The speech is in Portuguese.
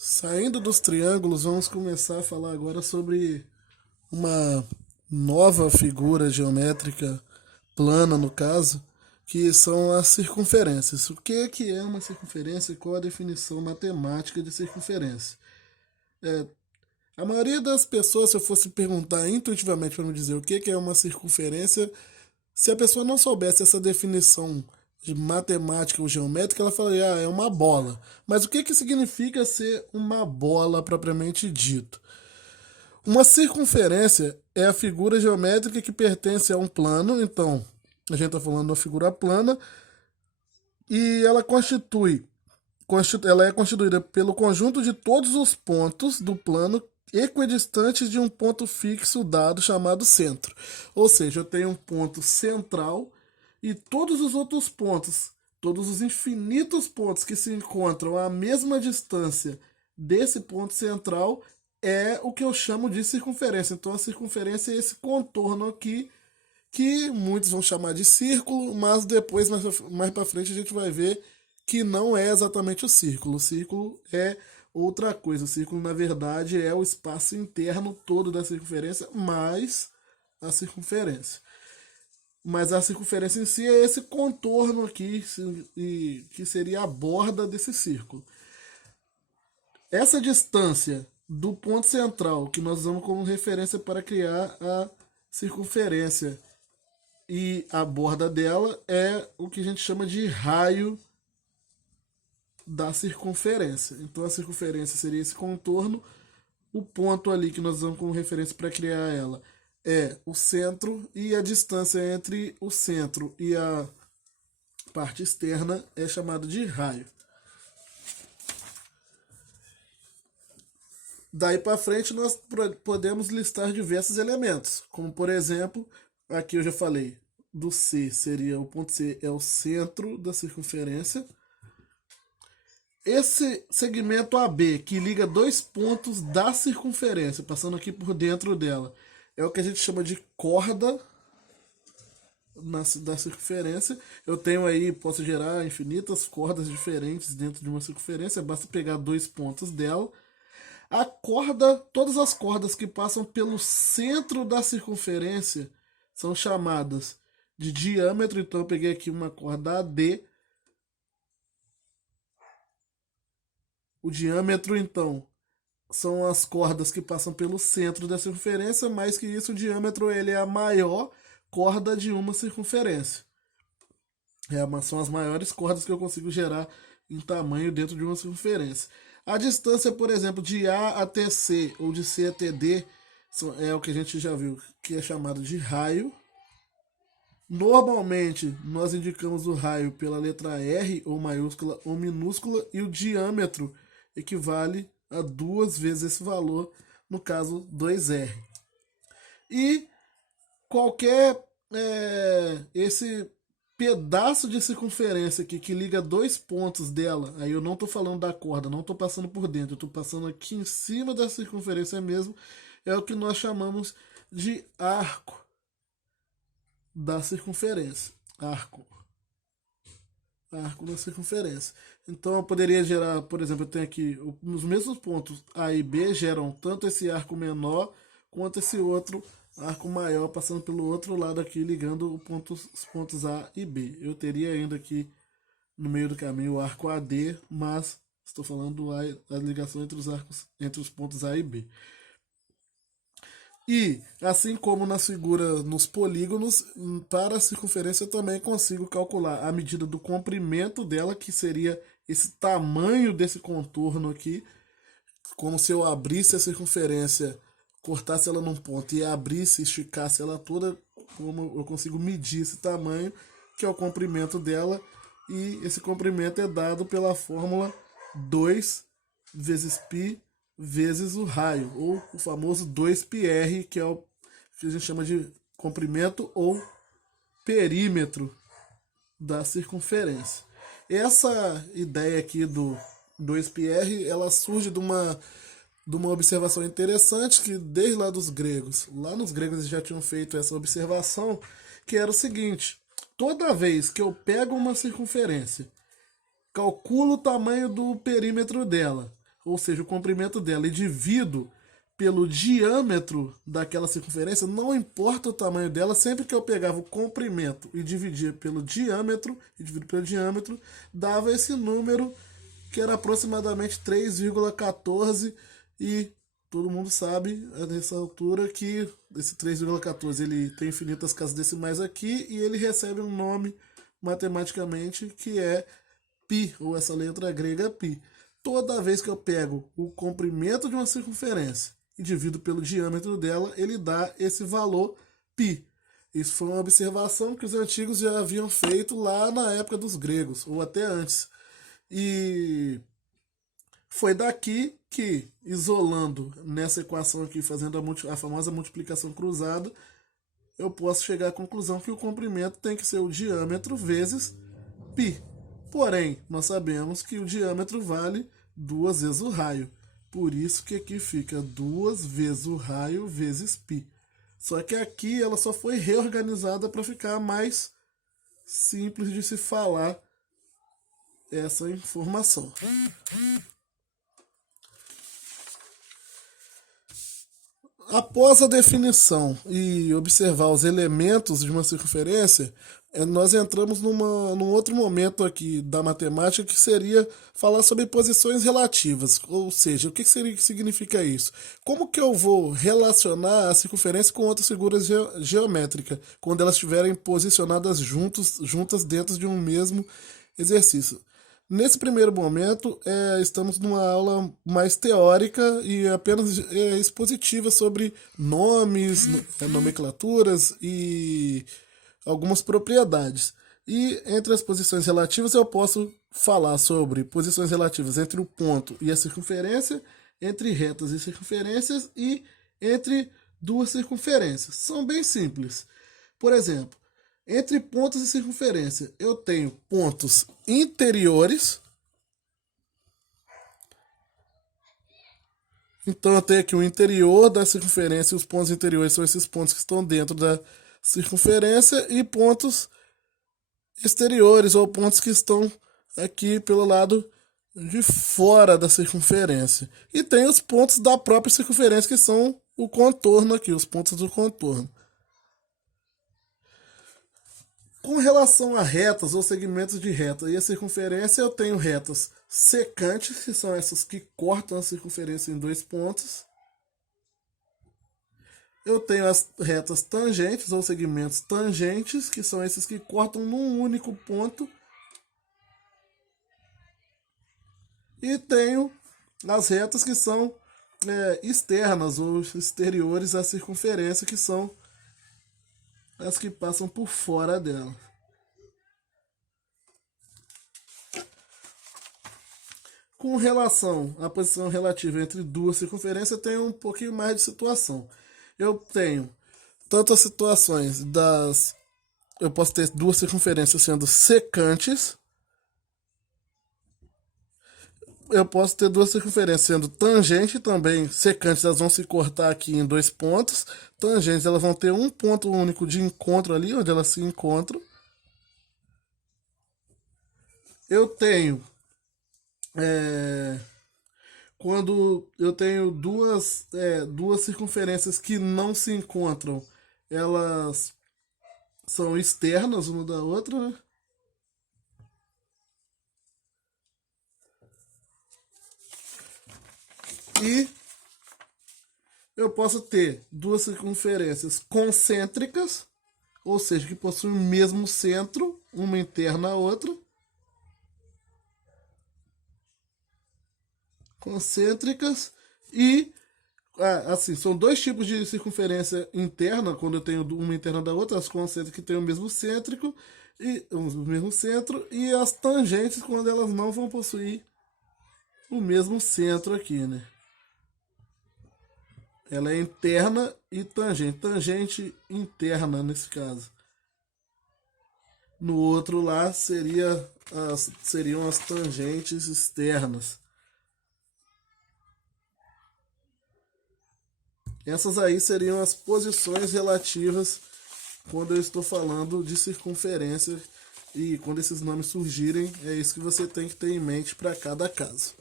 Saindo dos triângulos, vamos começar a falar agora sobre uma nova figura geométrica plana, no caso, que são as circunferências. O que é uma circunferência e qual a definição matemática de circunferência? A maioria das pessoas, se eu fosse perguntar intuitivamente para me dizer o que é uma circunferência, se a pessoa não soubesse essa definição de matemática ou geométrica, ela falaria, é uma bola. Mas o que significa ser uma bola propriamente dito? Uma circunferência é a figura geométrica que pertence a um plano, então a gente está falando de uma figura plana, e ela é constituída pelo conjunto de todos os pontos do plano equidistantes de um ponto fixo dado chamado centro. Ou seja, eu tenho um ponto central e todos os outros pontos, todos os infinitos pontos que se encontram à mesma distância desse ponto central é o que eu chamo de circunferência. Então a circunferência é esse contorno aqui que muitos vão chamar de círculo, mas depois, mais para frente, a gente vai ver que não é exatamente o círculo. O círculo é outra coisa. O círculo, na verdade, é o espaço interno todo da circunferência, mais a circunferência. Mas a circunferência em si é esse contorno aqui, que seria a borda desse círculo. Essa distância do ponto central, que nós usamos como referência para criar a circunferência, e a borda dela é o que a gente chama de raio da circunferência. Então a circunferência seria esse contorno, o ponto ali que nós usamos como referência para criar ela é o centro, e a distância entre o centro e a parte externa é chamada de raio. Daí para frente nós podemos listar diversos elementos, como por exemplo, aqui eu já falei do C, seria o ponto C é o centro da circunferência. Esse segmento AB que liga dois pontos da circunferência, passando aqui por dentro dela, é o que a gente chama de corda da circunferência. Eu tenho aí, posso gerar infinitas cordas diferentes dentro de uma circunferência, basta pegar dois pontos dela. A corda, todas as cordas que passam pelo centro da circunferência são chamadas de diâmetro. Então eu peguei aqui uma corda AD. O diâmetro, então, são as cordas que passam pelo centro da circunferência, mais que isso, o diâmetro ele é a maior corda de uma circunferência. São as maiores cordas que eu consigo gerar em tamanho dentro de uma circunferência. A distância, por exemplo, de A até C ou de C até D é o que a gente já viu, que é chamado de raio. Normalmente, nós indicamos o raio pela letra R, ou maiúscula ou minúscula, e o diâmetro equivale a 2 vezes esse valor, no caso 2R. E qualquer esse pedaço de circunferência aqui que liga dois pontos dela, aí eu não estou falando da corda, não estou passando por dentro, eu estou passando aqui em cima da circunferência mesmo, é o que nós chamamos de arco da circunferência. Arco da circunferência. Então eu poderia gerar, por exemplo, eu tenho aqui os mesmos pontos A e B geram tanto esse arco menor quanto esse outro arco maior passando pelo outro lado aqui, ligando os pontos A e B. Eu teria ainda aqui no meio do caminho o arco AD, mas estou falando da ligação entre os arcos, entre os pontos A e B. E, assim como nas figuras, nos polígonos, para a circunferência eu também consigo calcular a medida do comprimento dela, que seria esse tamanho desse contorno aqui, como se eu abrisse a circunferência, cortasse ela num ponto e abrisse, esticasse ela toda, como eu consigo medir esse tamanho, que é o comprimento dela, e esse comprimento é dado pela fórmula 2 vezes π vezes o raio, ou o famoso 2πr, que é o que a gente chama de comprimento ou perímetro da circunferência. Essa ideia aqui do 2πr, ela surge de uma observação interessante que desde lá dos gregos, lá nos gregos eles já tinham feito essa observação, que era o seguinte: toda vez que eu pego uma circunferência, calculo o tamanho do perímetro dela, ou seja, o comprimento dela, e divido pelo diâmetro daquela circunferência, não importa o tamanho dela, sempre que eu pegava o comprimento e dividia pelo diâmetro, dava esse número que era aproximadamente 3,14, e todo mundo sabe nessa altura que esse 3,14 ele tem infinitas casas decimais aqui e ele recebe um nome matematicamente que é π, ou essa letra grega π. Toda vez que eu pego o comprimento de uma circunferência e divido pelo diâmetro dela, ele dá esse valor π. Isso foi uma observação que os antigos já haviam feito lá na época dos gregos, ou até antes. E foi daqui que, isolando nessa equação aqui, fazendo a famosa multiplicação cruzada, eu posso chegar à conclusão que o comprimento tem que ser o diâmetro vezes π. Porém, nós sabemos que o diâmetro vale 2 vezes o raio. Por isso que aqui fica 2 vezes o raio vezes π. Só que aqui ela só foi reorganizada para ficar mais simples de se falar essa informação. Após a definição e observar os elementos de uma circunferência, nós entramos num outro momento aqui da matemática, que seria falar sobre posições relativas. Ou seja, o que significa isso? Como que eu vou relacionar a circunferência com outras figuras geométricas, quando elas estiverem posicionadas juntas dentro de um mesmo exercício? Nesse primeiro momento, estamos numa aula mais teórica e apenas expositiva sobre nomes, nomenclaturas e algumas propriedades. E entre as posições relativas eu posso falar sobre posições relativas entre o ponto e a circunferência, entre retas e circunferências e entre duas circunferências. São bem simples. Por exemplo, entre pontos e circunferência, eu tenho pontos interiores. Então eu tenho aqui o interior da circunferência, e os pontos interiores são esses pontos que estão dentro da circunferência, e pontos exteriores, ou pontos que estão aqui pelo lado de fora da circunferência. E tem os pontos da própria circunferência, que são o contorno aqui, os pontos do contorno. Com relação a retas ou segmentos de reta e a circunferência, eu tenho retas secantes, que são essas que cortam a circunferência em 2 pontos. Eu tenho as retas tangentes ou segmentos tangentes, que são esses que cortam num único ponto. E tenho as retas que são externas ou exteriores à circunferência, que são as que passam por fora dela. Com relação à posição relativa entre duas circunferências, eu tenho um pouquinho mais de situação. Eu tenho tanto as situações das... Eu posso ter duas circunferências sendo secantes. Eu posso ter duas circunferências sendo tangente também. Secantes, elas vão se cortar aqui em 2 pontos. Tangentes, elas vão ter um ponto único de encontro ali, onde elas se encontram. Eu tenho... quando eu tenho duas circunferências que não se encontram, elas são externas uma da outra, né? E eu posso ter duas circunferências concêntricas, ou seja, que possuem o mesmo centro, uma interna à outra. Concêntricas e assim, são 2 tipos de circunferência interna, quando eu tenho uma interna da outra, as concêntricas que têm o mesmo centro, e as tangentes, quando elas não vão possuir o mesmo centro aqui, né? Ela é interna e tangente interna nesse caso. No outro lá seriam as tangentes externas. Essas aí seriam as posições relativas quando eu estou falando de circunferência, e quando esses nomes surgirem, é isso que você tem que ter em mente para cada caso.